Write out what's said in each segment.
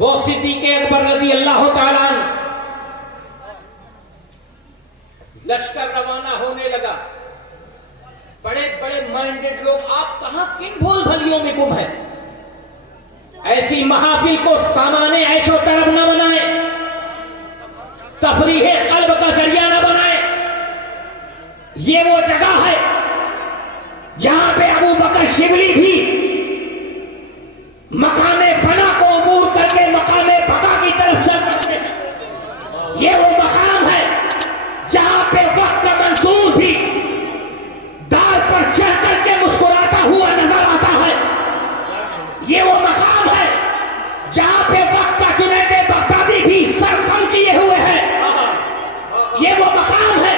वो सिद्दीक़ अकबर रज़ी अल्लाह तआला अन्हु, लश्कर रवाना होने लगा। बड़े बड़े माइंडेड लोग, आप कहां किन भूल भलियों में गुम है। ऐसी महाफिल को सामाने ऐशो तलब न बनाए, तफरीह कल्ब का जरिया न बनाए। ये वो जगह है जहां पे अबू बकर शिबली भी मकामे फना को अबूर करके मकामे बका की तरफ चल पड़ते हैं। ये वो मकाम है जहां पे वक्त मंसूर भी दार पर चढ़ करके मुस्कुराता हुआ नजर आता है। ये वो मकाम है जहां पे वक्त का जुनैद बगदादी भी सर खम किए हुए है। ये वो मकाम है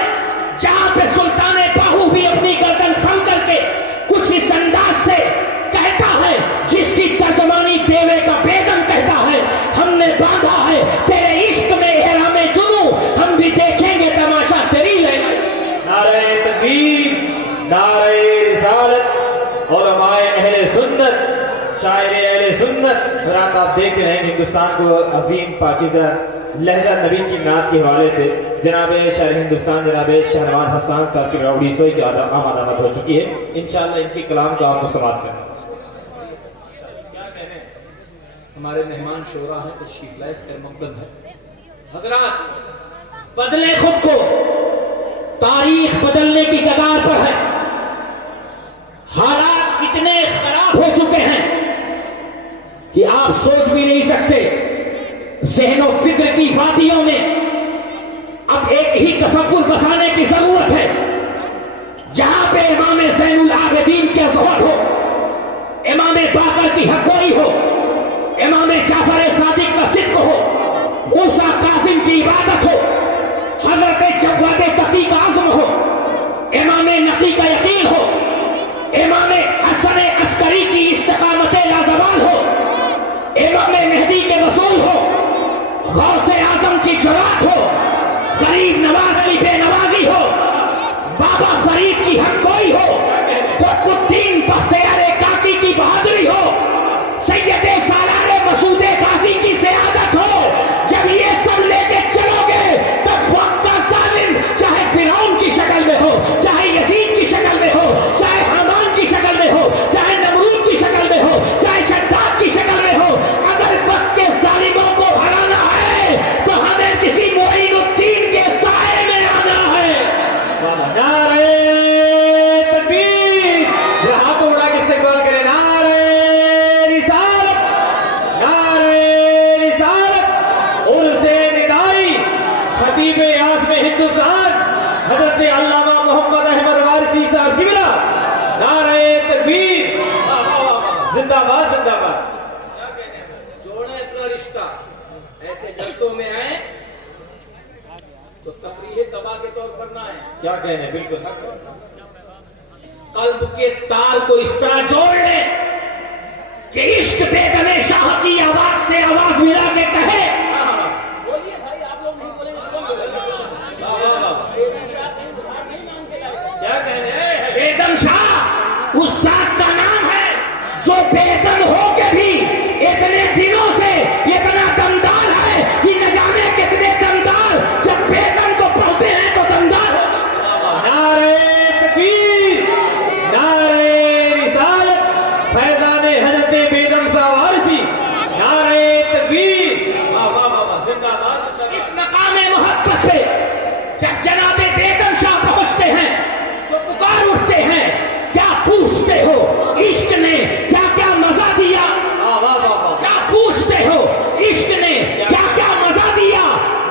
जहां पे सुल्तान बाहू भी अपनी गर्दन खम करके कुछ इस अंदाज से कहता है जिसकी तर्जमानी देवे का बेगम कहता है, हमने बांधा है तेरे इश्क में एहरामे जुनू, हम भी देखेंगे तमाशा तेरी लैला। नारे तकबीर, नारे रिसालत, उलमाए अहले सुन्नत, शायरे अहले सुन्नत। आप देख रहे हैं हिंदुस्तान को अजीम पाकीज़ा लहजा नबी की नात के हवाले से जनाब शायर हिंदुस्तान जनाब शहनवाज हसन साहब की राउडी सोई की आमद हो चुकी है। इंशाअल्लाह इनकी कलाम को आपको समाप्त करें। हमारे मेहमान शोरा हैं, तशरीफ लाए, खैर मकदम है। हजरात, बदले खुद को, तारीख बदलने की कगार पर है। हालात इतने खराब हो चुके हैं कि आप सोच भी नहीं सकते। ज़हन और फिक्र की वादियों में अब एक ही तसव्वुर बसाने की जरूरत है जहां पे इमाम ज़ैनुल आबिदीन के ज़ुहद हो, इमाम बाकर की हक़गोई हो, इमाम जाफर सादिक का सिद्क हो, मूसा कासिम की इबादत हो, हजरत जव्वाद तकी का आज़म हो, इमाम नकी का यकीन हो, इमाम हसन अस्करी की इस्तिकामत लाजवाल हो, इमाम मेहदी के वसूल हो, गौसे आजम की जुरात हो, गरीब नवाज की बेनवाजी हो, बाबा फरीद की हक़गोई हो, कुतुबुद्दीन बख्तियार काकी की बहादुरी हो, सैयदे सालारे मसूदे गाजी की सियादत हो। जब ये सब लेके चलोगे तब वक्त का जालिम चाहे फिरौन की शक्ल में हो, चाहे यजीद की शक्ल में हो, चाहे हामान की शक्ल में हो, चाहे नमरूद की शक्ल में हो, चाहे शद्दाद की शक्ल में हो, अगर वक्त के जालिमों को हराना है तो हमें किसी मोइनुद्दीन के साए में आना है। नारे तकबीर, हाथ उड़ा के इस्तेमाल करें। नारे रिसालत, नारे रिसालत, उर्से निदाई खतीब आज़म हिंदुस्तान हजरत अल्लामा मोहम्मद अहमद वारसी साहब की मिला। नारे तकबीर, जिंदाबाद जिंदाबाद। जोड़े इतना रिश्ता ऐसे जलसों में आए तो तफरीह तबाह के तौर पर ना है। क्या कहने, बिल्कुल कल्ब के तार को इस तरह जोड़ ले कि इश्क बेगमे शाह की आवाज से आवाज मिला के कहे। बोलिए भाई, आप लोग नहीं बोलेंगे तो कौन बोलेगा? क्या कहने। बेगम शाह उस जात का नाम है जो बेगम हो के भी इतने दिनों से इतना दमदार है कि न जाने कितने दमदार जब बेगम को पढ़ते हैं तो दमदार हो। नारे तकबीर, नारे रिसालत, फैज़ाने हजरत बेगम शाह वारसी। नारे तकबीर, जिंदाबाद। इस मकामे मोहब्बत पे जब जनाबे बेगम शाह पहुंचते हैं तो पुकार उठते हैं, क्या पूछते हो इश्क ने क्या क्या मजा दिया। क्या पूछते हो इश्क ने क्या क्या मजा दिया।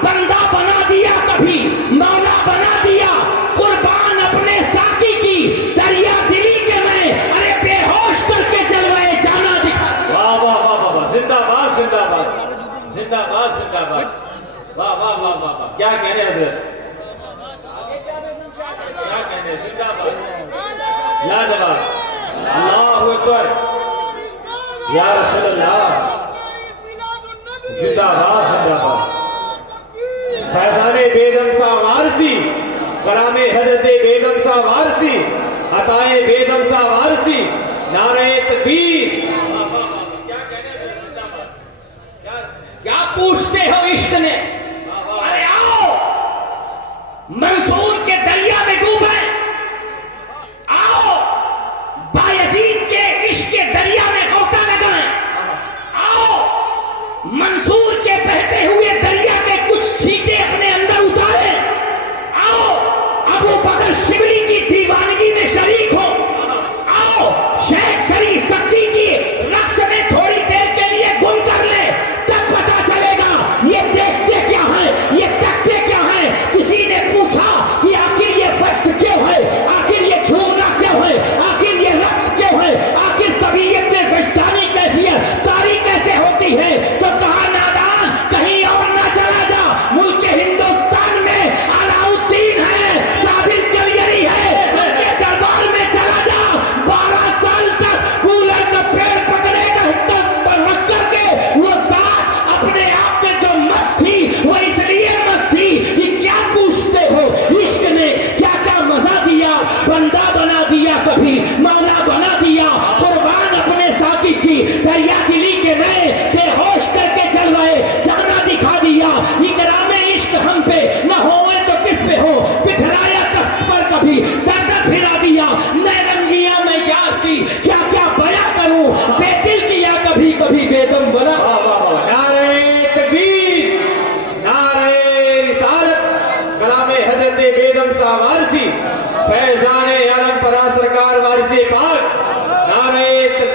बंदा बना दिया कभी मौला बना दिया, कुर्बान अपने साकी की दरिया दिली के मैं, अरे बेहोश करके जलवाए जाना दिखा। वाह वाह वाह वाह, जिंदाबाद जिंदाबाद जिंदाबाद जिंदाबाद। वाह वाह वाह वाह वाह, क्या कहने हजरत, क्या कहने। जिंदाबाद, लाजवाब, अल्लाहु अकबर, या रसूलल्लाह, जिंदाबाद जिंदाबाद। फैज़ाने बेगम शाह वारसी, कलामे हजरत बेगम शाह वारसी, अताए बेगम शाह वारसी। नारे तकबीर, क्या कहने। जिंदाबाद, क्या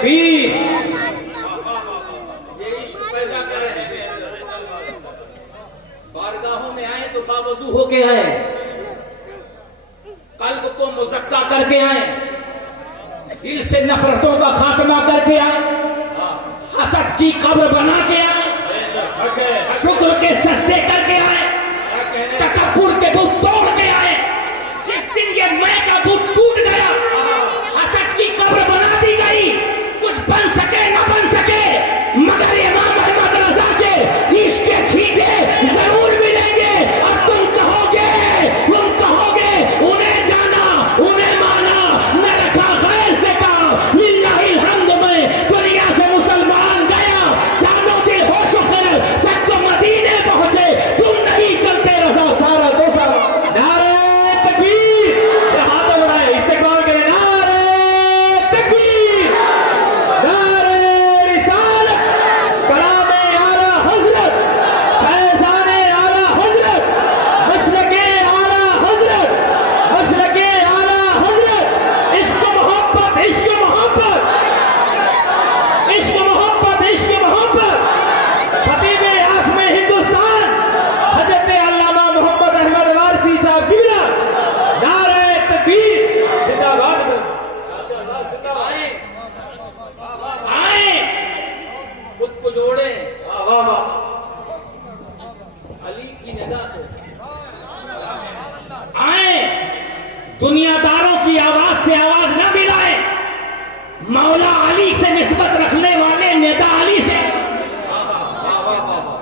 तकबीर। ये इश्क पैदा करें, बारगाहों में आए तो बावजू होके आए, कल्ब को मुज़क्का करके आए, दिल से नफरतों का खात्मा करके आए, हसद की कब्र बना के आए, शुक्र के सजदे करके आए, तकब्बुर के बुत तोड़ के आए। जिस दिन ये मैं का बुत टूट गया, हसद की कब्र बना दी गई, कुछ बन सके न बन सके, मगर इमाम अहमद रजा के इश्क के छींटे जरूर मिलेंगे। और तुम कहोगे उन्हें जाना, उन्हें माना, न रखा खैर से काम, लिल्लाहिल हम्द में दुनिया से मुसलमान गया, जानो दिल होश खैर सब तो मदीने पहुंचे, तुम नहीं करते रजा सारा तो सारा। नारे तकबीर, हाथों बढ़ाए, इस्तेकबाल करें। नारे तकबीर, नारे रिसालत, कलामे आला हजरत, फैज़ाने आला हजरत, मसलके आला हजरत, मसलके आला हजरत। इश्क मोहब्बत, इश्क मोहब्बत, इश्क मोहब्बत, इश्क मोहब्बत। खतीब आज़म हिंदुस्तान हजरत अल्लामा मोहम्मद अहमद वारसी साहब की बिना। नारे तकबीर, जिंदाबाद। आए आए, खुद को जोड़े वाह वाह वाह। अली की निगाह से आए, दुनियादारों की आवाज से आवाज न मिलाए, मौला अली से निस्बत रखने वाले नेता अली से।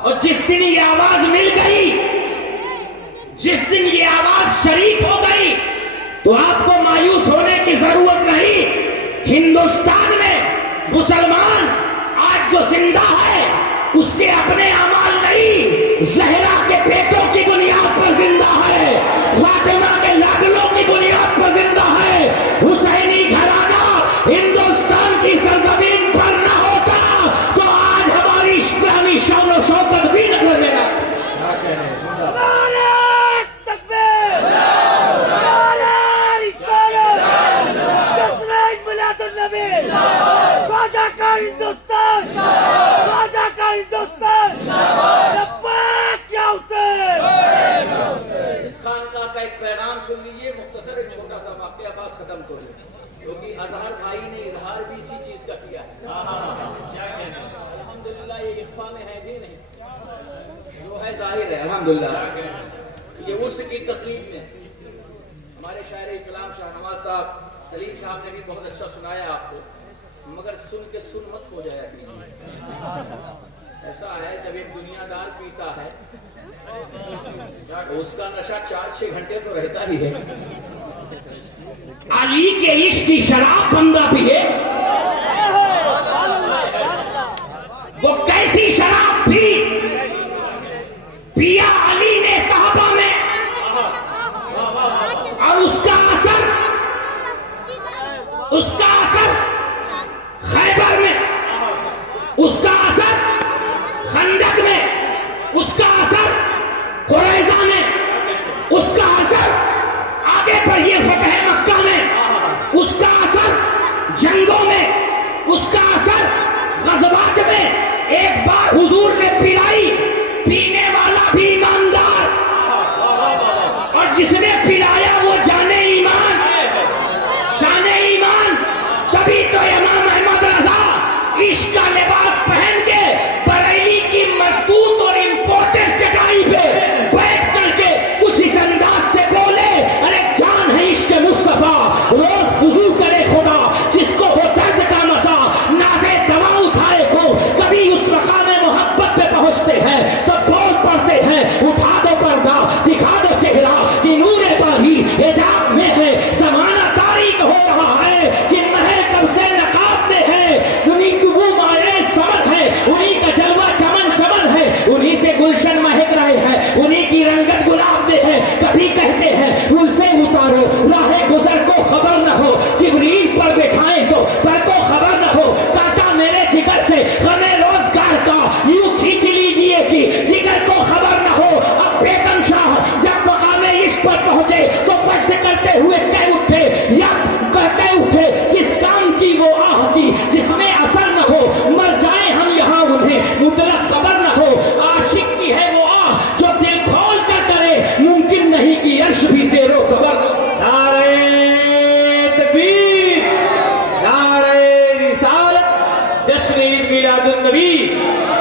और जिस दिन ये आवाज मिल गई, जिस दिन ये आवाज शरीक हो गई, तो आपको मायूस होने की जरूरत नहीं। हिंदुस्तान में मुसलमान आज जो जिंदा है, उसके अपने अमाल नहीं, जहरा के बेटों की बुनियाद पर जिंदा है, फातिमा के लाडलों की बुनियाद पर जिंदा है। हुसैनी घराना हिंदुस्तान की सरजमीन पर न होता तो आज हमारी इस्लामी शान और शौकत भी नजर में ना आती। हिंदुस्तान, राजा का हिंदुस्तान, क्या उसे। इस खानका का एक पैगाम सुन लीजिए, मुख्तसर एक छोटा सा वाकया, बात खत्म कर लो, क्योंकि अजहर भाई ने इजहार भी इसी चीज का किया है। अल्हम्दुलिल्लाह ये इख्फा में है भी नहीं, जो है जाहिर है अल्हम्दुलिल्लाह। ये उसकी तकलीफ में हमारे शायर इस्लाम शाहनवाज साहब सलीम साहब ने भी बहुत अच्छा सुनाया आपको, मगर सुन के सुन मत हो जाया कीजिए। ऐसा है जब एक दुनियादार पीता है तो उसका नशा 4-6 घंटे तो रहता ही है। अली के इश्क की शराब बंदा पिए, वो कैसी शराब थी, पिया अली ने साहबा में, और उसका असर खैबर में, उसका असर खंदक में, उसका असर कुरैज़ा में, उसका असर आगे बढ़िए फतह मक्का में, उसका असर जंगों में, उसका असर गज़वात में। एक बार हुजूर ने पिलाई, पीने वाला भी ईमानदार, और जिसने पिलाया वो जाने ईमान, शाने ईमान। तभी तो इमाम अहमद रजा इश्क का लिबास पहन के बरेली की मजबूत और इंपोर्टेड चटाई पे बैठ करके कुछ इस अंदाज से बोले, अरे जान है इश्क मुस्तफा, रोज फुजू करे खुदा जिसको हो दर्द का मजा, ना मिलादुन नबी,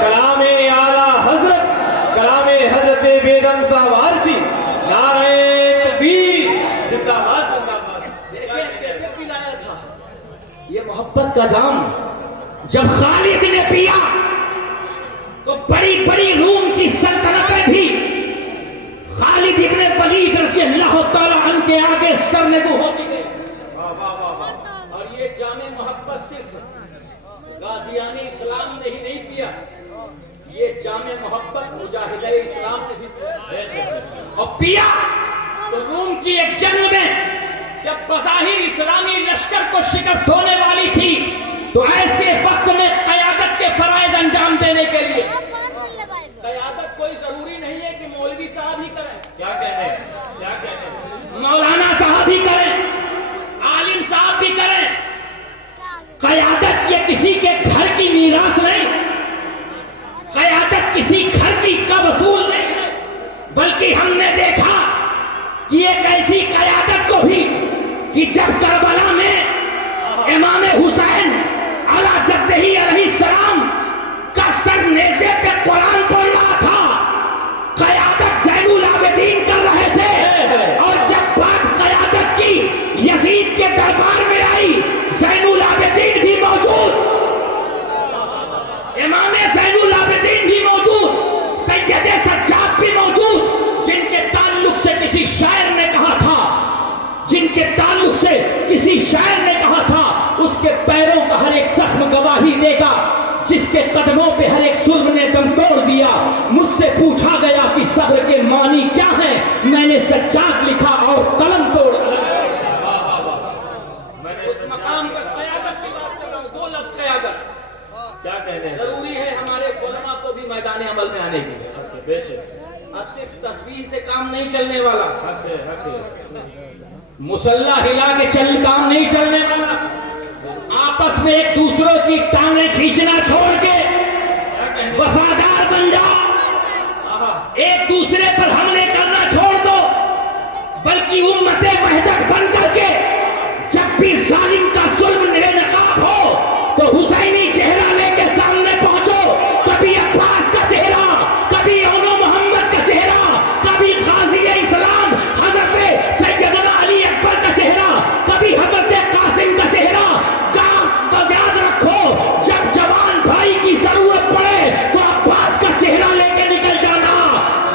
कलामे आला हजरत, कलामे हजरत बेगम साहब वारसी, नारे तकबीर, जिंदाबाद जिंदाबाद। देखिए कैसे पिलाया था ये मोहब्बत का जाम। जब खालिद ने पिया तो बड़ी बड़ी रूम की सल्तनतें भी खालिद इब्ने वलीद रज़ी अल्लाह ताला अन्हु के आगे सरनगू होती गई। और ये जामे मोहब्बत सिर्फ गाजियानी इस्लाम ने ही नहीं किया, ये जामे मोहब्बत मुजाहिदे इस्लाम ने भी किया। और पिया तो रूम की एक जंग में जब बज़ाहिर इस्लामी लश्कर को शिकस्त होने वाली थी, तो ऐसे वक्त में क़यादत के फराइज अंजाम देने के लिए, क़यादत कोई जरूरी नहीं है कि मौलवी साहब ही करें, क्या कहने क्या कहने, मौलाना साहब ही करें, आलिम साहब भी करें। क़यादत ये किसी के घर की मीरास नहीं, क़यादत किसी घर की का वसूल नहीं है, बल्कि हमने देखा कि एक ऐसी क़यादत को भी कि जब करबला में इमाम हुसैन अला जद्दही अलैहिस्सलाम का सर नेज़े पे कुरान पढ़ रहा था, क़यादत ज़ैनुल आबिदीन कर रहे थे। और जब बात क़यादत की यजीद के दरबार में आई, ज़ैनुल आबिदीन भी मौजूद, इमाम ज़ैनुल आबिदीन भी मौजूद, सैयद सज्जाद भी मौजूद, जिनके ताल्लुक से किसी शायर ने कहा था, जिनके ताल्लुक से किसी शायर ने कहा था, उसके पैरों का हर एक जख्म गवाही देगा, जिसके कदमों पे हर एक जुल्म ने दम तोड़ दिया। मुझसे पूछा गया कि सब्र के मानी क्या है, मैंने सज्जाद लिखा और कलम तोड़। उस मकाम पर क़यादत की बात कर रहा हूं, 2 लफ्ज़ क़यादत क्या कहने, जरूरी है हमारे उलमा को भी मैदान अमल में आने की। बेशक अब सिर्फ तस्वीर से काम नहीं चलने वाला, हक है। मुसल्ला हिला के काम नहीं चलने वाला। आपस में एक दूसरों की टांगे खींचना छोड़ के वफादार बन जाओ, एक दूसरे पर हमले करना छोड़ दो, बल्कि उम्मते वहदत बन करके जब भी जालिम का जुल्म बेनकाब हो तो हुसैनी चेहरा लेके सामने पहुंचो। कभी अब्बास का चेहरा, कभी ओनो मोहम्मद का चेहरा, कभी गाजी इस्लाम हजरत सैयदना अली अकबर का चेहरा, कभी हजरत कासिम का चेहरा। याद रखो, जब जवान भाई की जरूरत पड़े तो अब्बास का चेहरा लेके निकल जाना,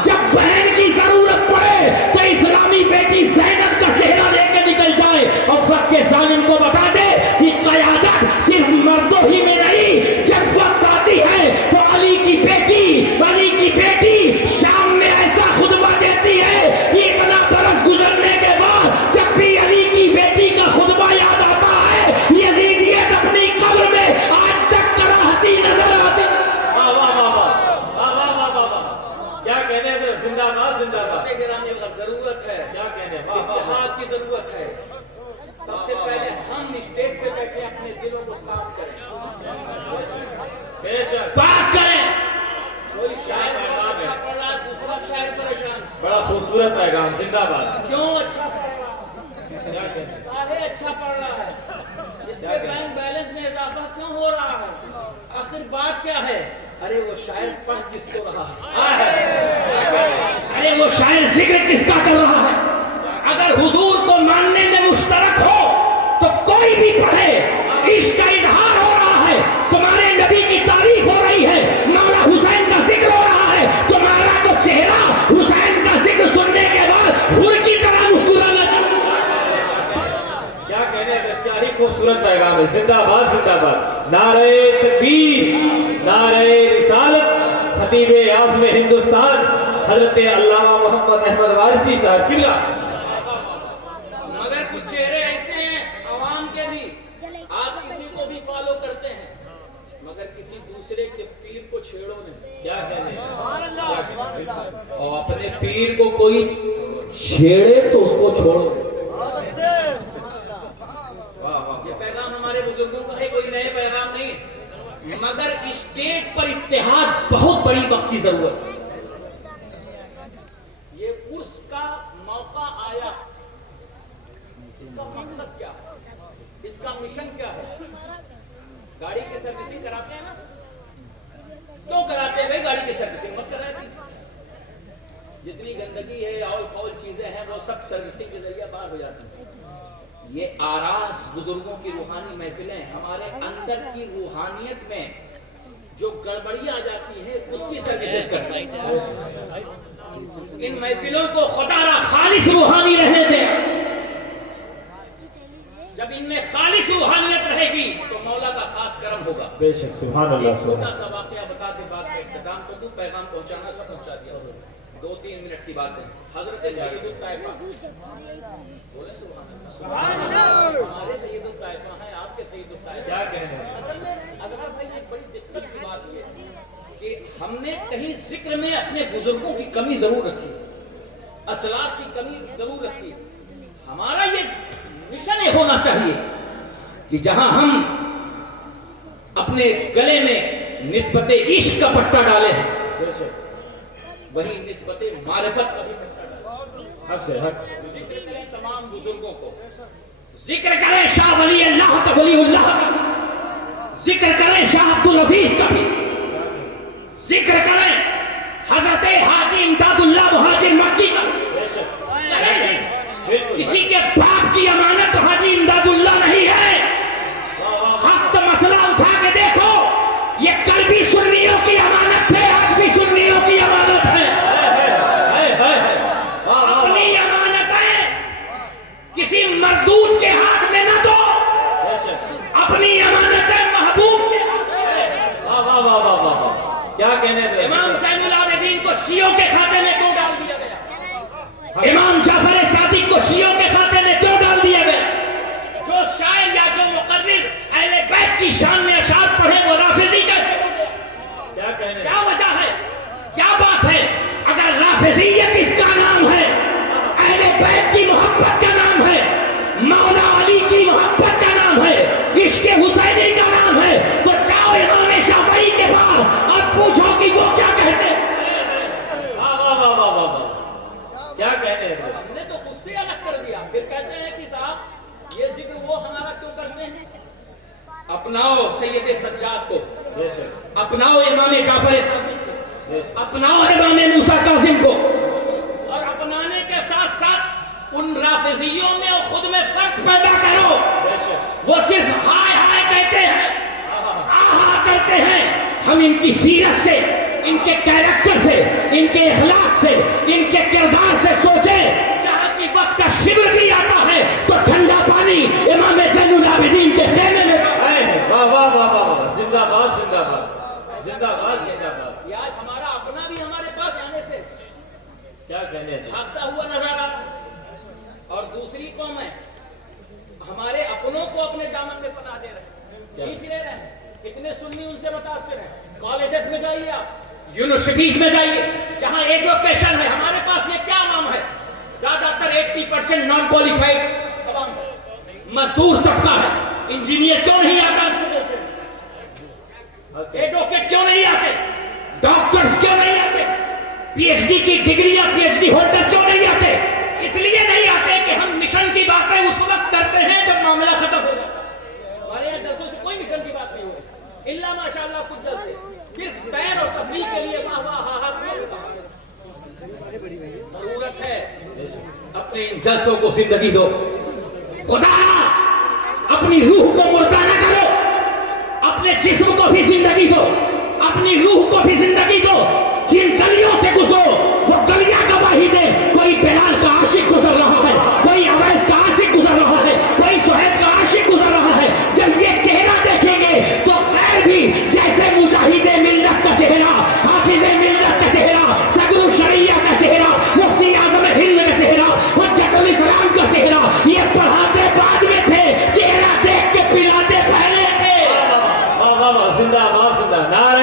जब बहन की जरूरत पड़े तो इस्लामी बेटी ज़ैनब का चेहरा लेके निकल जाए। और वक्त के जालिम को बता दे कि क़यादत सिर्फ मर्दों ही में नहीं, जब वक्त आती है तो अली की बेटी शाम में ऐसा खुतबा देती है कि इतना बरस गुजरने के बाद जब भी अली की बेटी का खुतबा याद आता है, यजीदियत अपनी कब्र में आज तक कराहती नजर आती। वाह वाह वाह वाह वाह वाह वाह वाह, क्या कहने, तो जिंदाबाद जिंदाबाद। जरूरत है, क्या कहने, वाह वाह वाह। इत्तेहाद की जरूरत है। सबसे पहले हम स्टेज पे बैठे अपने दिलों को साफ करें, बेशक पाक करें। कोई शायर अच्छा पढ़ रहा है, दूसरा शायर परेशान, बड़ा खूबसूरत पैगाम, जिंदाबाद। क्यों अच्छा पढ़ रहा है, क्या कहने, काहे अच्छा पढ़ रहा है, इसके बैंक बैलेंस में इजाफा क्यों हो रहा है, आखिर बात क्या है? अरे वो शायर पढ़ किसको रहा है, अरे वो शायर जिक्र किसका कर रहा है। अगर हुजूर को मानने में मुश्तरक हो तो कोई भी पढ़े, इश्क का इजहार हो रहा है, तुम्हारे नबी की तारीफ हो रही है, मौला हुसैन का जिक्र हो रहा है, तुम्हारा तो चेहरा हुसैन का जिक्र सुनने के बाद हुर की तरह मुस्कुराना। क्या कहने, क्या ही खूबसूरत पैगाम है, जिंदाबाद जिंदाबाद। नारे तकबीर, नारे रिसालत, खतीब आज़म हिंदुस्तान हजरत अल्लामा मोहम्मद अहमद वारसी साहब किबला। मगर कुछ चेहरे ऐसे हैं अवाम के भी, आज किसी को भी फॉलो करते हैं, मगर किसी दूसरे के पीर को छेड़ो नहीं। क्या कहने, और अपने पीर को कोई छेड़े तो उसको छोड़ो। ये पैगाम हमारे बुजुर्गों का है, कोई नए पैगाम नहीं, मगर स्टेज पर इत्तेहाद बहुत बड़ी वक्त की जरूरत है। ये उसका मौका आया, इसका मकसद क्या है, इसका मिशन क्या है? गाड़ी की सर्विसिंग कराते हैं ना, क्यों कराते हैं भाई? गाड़ी की सर्विसिंग मत कराया कीजिए। जितनी गंदगी है और फौल चीजें हैं वो सब सर्विसिंग के जरिए बाहर हो जाती है। ये आरास बुजुर्गों की रूहानी महफिलें हमारे अंदर की रूहानियत में जो गड़बड़ी आ जाती है उसकी सर्विसेज करते हैं। इन महफिलों को खुदारा खालिस रूहानी रहने दें। जब इनमें खालिस रूहानियत रहेगी तो मौला का खास करम होगा। बेशक सुभान अल्लाह। एक छोटा सा वाकया बता के बात का इख्तिताम कर दूं। पैगाम पहुंचाना सब पहुंचा दिया। 2-3 मिनट की बात है। हजरत सैयदुल ताइफा बोले सुभान अल्लाह। हमारे सैयदुल ताइफा हैं, आपके सैयदुल ताइफा क्या कहने हैं? असल में अगर भाई एक बड़ी दिक्कत की बात ये है कि हमने कहीं जिक्र में अपने बुजुर्गों की कमी जरूर रखी, असलाफ की कमी जरूर रखी। हमारा ये मिशन ये होना चाहिए कि जहां हम अपने गले में निस्बते इश्क का पट्टा डाले हैं वही निस्बते मारिफत का भी पट्टा डाले। हक है, हक। जिक्र करें तमाम बुजुर्गों को, जिक्र करें शाह वली अल्लाह का, वलीउल्लाह का, जिक्र करें शाह अब्दुल अजीज का भी, जिक्र करें हजरत हाजी इमदादुल्लाह मुहाजिर मक्की का। किसी के बाप की अमानत हाजी इमदादुल्लाह नहीं है। हफ्त मसला उठा के देखो, ये कल भी सुन्नियों की अमानत है, आज भी सुन्नियों की अमानत है। अपनी अमानतें किसी मरदूद के हाथ में न दो, अपनी अमानतें महबूब के हाथ में। वाह वाह वाह वाह वाह, क्या कहने थे? इमाम ज़ैनुल आबिदीन को शियों के खाते में क्यों डाल दिया गया? इमाम जाफर सादिक को शियों के खाते में क्यों डाल दिया गया? जो शायर या जो मुकर्रिर अहले बैत की शान में अशार पढ़े वो राफिजी कैसे हो गया? क्या कहने? क्या वजह है? क्या बात है? अगर राफिजियत इसका नाम है, अहले बैत की मोहब्बत का नाम है, मौला अली की मोहब्बत का नाम है, इश्क हुसैनी का नाम है, तो जाओ इमाम शाफई के पास और पूछो कि वो क्या कहते हैं। वाह वाह वाह वाह वाह वाह, क्या कहने हैं? हमने तो उससे अलग कर दिया, फिर कहते हैं कि साहब ये जिक्र वो हमारा क्यों करते हैं? अपनाओ सैयद सज्जाद को, अपनाओ इमाम जाफर सादिक को, अपनाओ इमाम मूसा कासिम को, और अपनाने के साथ साथ उन राफिजियों में और खुद में फर्क पैदा करो। वो सिर्फ हाय हाय कहते हैं, आहा कहते हैं। हम इनकी सीरत से, इनके कैरेक्टर से, इनके इखलाक से, इनके किरदार से सोचे। जहां की वक्त का शिविर भी आता है तो ठंडा पानी इमाम ज़ैनुल आबिदीन के खेमे में। वाह वाह वाह वाह, जिंदाबाद जिंदाबाद जिंदाबाद जिंदाबाद। आज हमारा अपना भी हमारे पास आने से क्या कहने हैं? भागता हुआ नजर आ रहा, और दूसरी कौम है हमारे अपनों को अपने दामन में पना दे रहे, खींच ले रहे हैं। कितने सुन्नी उनसे मुतासिर हैं। कॉलेजेस में जाइए आप, यूनिवर्सिटीज में जाइए, जहां एजुकेशन है, हमारे पास ये क्या नाम है? ज्यादातर 80% नॉन क्वालिफाइड मजदूर तबका है। इंजीनियर क्यों नहीं आता? एडवोकेट क्यों नहीं आते? डॉक्टर्स क्यों नहीं आते? पीएचडी की डिग्री या पीएचडी होल्डर क्यों नहीं आते? इसलिए नहीं आते कि हम मिशन की बातें उस वक्त करते हैं जब मामला खत्म हो जाता है। हमारे यहाँ जलसों से कोई मिशन की बात नहीं हो रही, इल्ला माशाअल्लाह कुछ जलसे सिर्फ सैर और तफरीह के लिए। वाह वाह हा हा। जरूरत है अपने इन जलसों को जिंदगी दो। खुदा अपनी रूह को मुर्दा न करो, अपने जिस्म को भी जिंदगी दो, अपनी रूह को भी जिंदगी दो। जिन गलियों से गुजरो वो गलियां गवाही दे। कोई बिलाल का आशिक गुजर रहा है, कोई अवैस का आशिक गुजर रहा है, कोई सुहैब का आशिक गुजर रहा है। जब ये चेहरा देखेंगे तो खैर भी जैसे मुजाहिदे मिल्लत का चेहरा, हाफिजे मिल्लत का चेहरा, सदरुल शरिया का चेहरा, मुफ्ती आजम हिंद का चेहरा, हुज्जतुल इस्लाम का चेहरा, ये पढ़ाते बाद में थे, चेहरा देख के पिलाते पहले थे। वाह वाह वाह, जिंदाबाद जिंदाबाद।